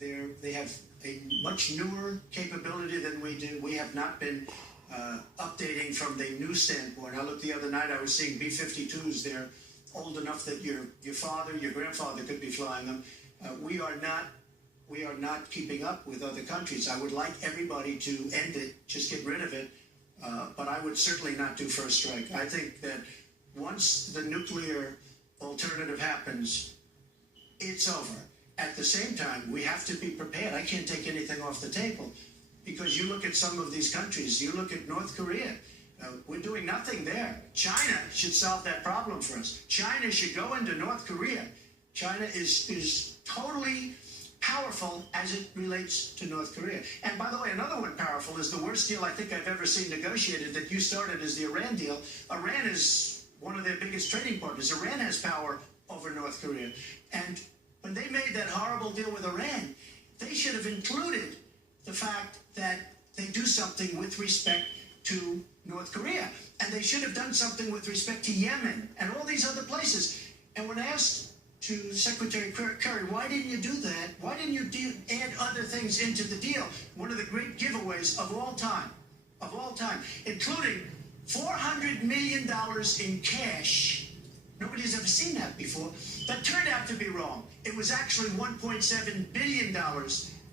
They have a much newer capability than we do. We have not been updating from the new standpoint. I looked the other night, I was seeing B-52s. They're old enough that your father, your grandfather could be flying them. We are not keeping up with other countries. I would like everybody to end it, just get rid of it, but I would certainly not do first strike. I think that once the nuclear alternative happens, it's over. At the same time, we have to be prepared. I can't take anything off the table, because you look at some of these countries, you look at North Korea, we're doing nothing there. China should solve that problem for us. China should go into North Korea. China is totally powerful as it relates to North Korea. And by the way, another one powerful is the worst deal I think I've ever seen negotiated that you started as the Iran deal. Iran is one of their biggest trading partners. Iran has power over North Korea. And when they made that horrible deal with Iran, they should have included the fact that they do something with respect to North Korea. And they should have done something with respect to Yemen and all these other places. And when asked to Secretary Kerry, why didn't you do that? Why didn't you add other things into the deal? One of the great giveaways of all time, including $400 million in cash. Nobody's ever seen that before. That turned out to be wrong. It was actually $1.7 billion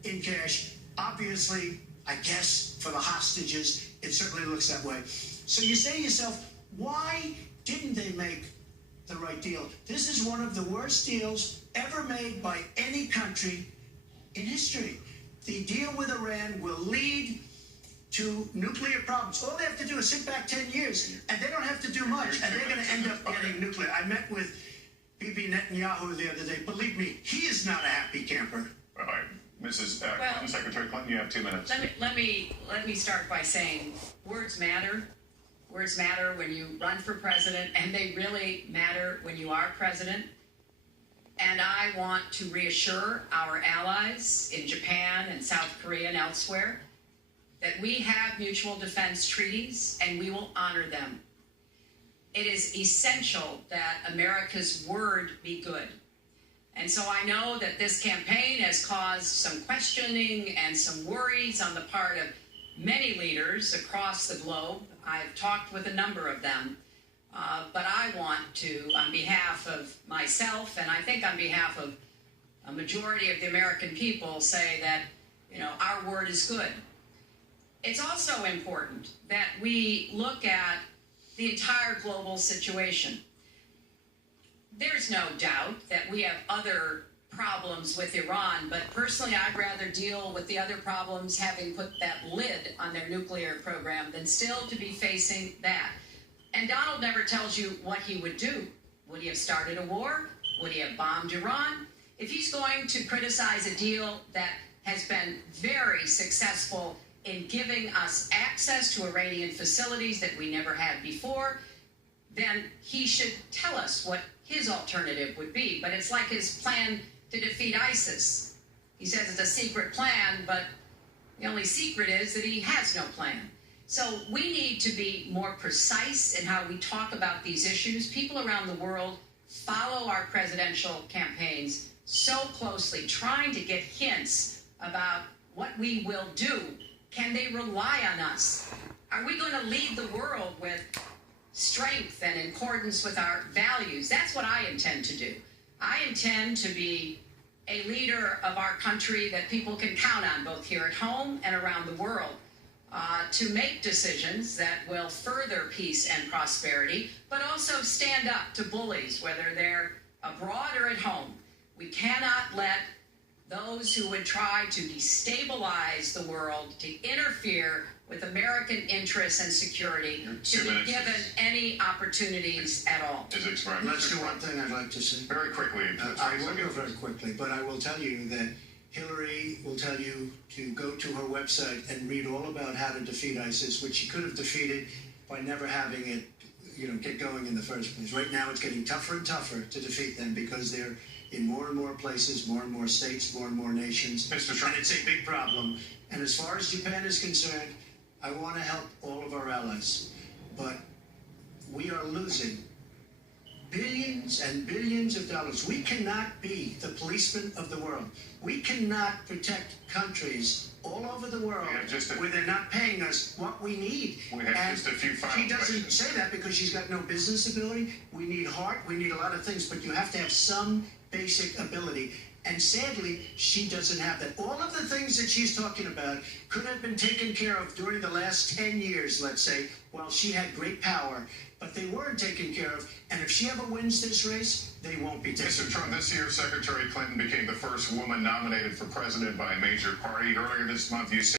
in cash. Obviously, I guess, for the hostages, it certainly looks that way. So you say to yourself, why didn't they make the right deal? This is one of the worst deals ever made by any country in history. The deal with Iran will lead to nuclear problems. All they have to do is sit back 10 years, and they don't have to do much, and they're going to end up getting nuclear. I met with Bibi Netanyahu the other day. Believe me, he is not a happy camper. All right. Mrs. Clinton, Secretary Clinton, you have 2 minutes. Let me start by saying words matter. Words matter when you run for president, and they really matter when you are president. And I want to reassure our allies in Japan and South Korea and elsewhere that we have mutual defense treaties and we will honor them. It is essential that America's word be good. And so I know that this campaign has caused some questioning and some worries on the part of many leaders across the globe. I've talked with a number of them, but I want to, on behalf of myself, and I think on behalf of a majority of the American people, say that, our word is good. It's also important that we look at the entire global situation. There's no doubt that we have other problems with Iran, but personally I'd rather deal with the other problems having put that lid on their nuclear program than still to be facing that. And Donald never tells you what he would do. Would he have started a war? Would he have bombed Iran? If he's going to criticize a deal that has been very successful in giving us access to Iranian facilities that we never had before, then he should tell us what his alternative would be. But it's like his plan to defeat ISIS. He says it's a secret plan, but the only secret is that he has no plan. So we need to be more precise in how we talk about these issues. People around the world follow our presidential campaigns so closely, trying to get hints about what we will do. Can they rely on us? Are we going to lead the world with strength and in accordance with our values? That's what I intend to do. I intend to be a leader of our country that people can count on, both here at home and around the world, to make decisions that will further peace and prosperity, but also stand up to bullies, whether they're abroad or at home. We cannot let those who would try to destabilize the world, to interfere with American interests and security, to be given any opportunities at all. Let's do one thing I'd like to say. Very quickly. I will go very quickly, but I will tell you that Hillary will tell you to go to her website and read all about how to defeat ISIS, which she could have defeated by never having it, get going in the first place. Right now it's getting tougher and tougher to defeat them because they're in more and more places, more and more states, more and more nations. Mr. Trump. And it's a big problem. And as far as Japan is concerned, I want to help all of our allies. But we are losing billions and billions of dollars. We cannot be the policeman of the world. We cannot protect countries all over the world where they're not paying us what we need. We have just a few final She doesn't questions. say that because she's got no business ability. We need heart. We need a lot of things, but you have to have some basic ability. And sadly, she doesn't have that. All of the things that she's talking about could have been taken care of during the last 10 years, let's say, while she had great power. But they weren't taken care of. And if she ever wins this race, they won't be taken care of. Mr. Trump, this year, Secretary Clinton became the first woman nominated for president by a major party. Earlier this month, you said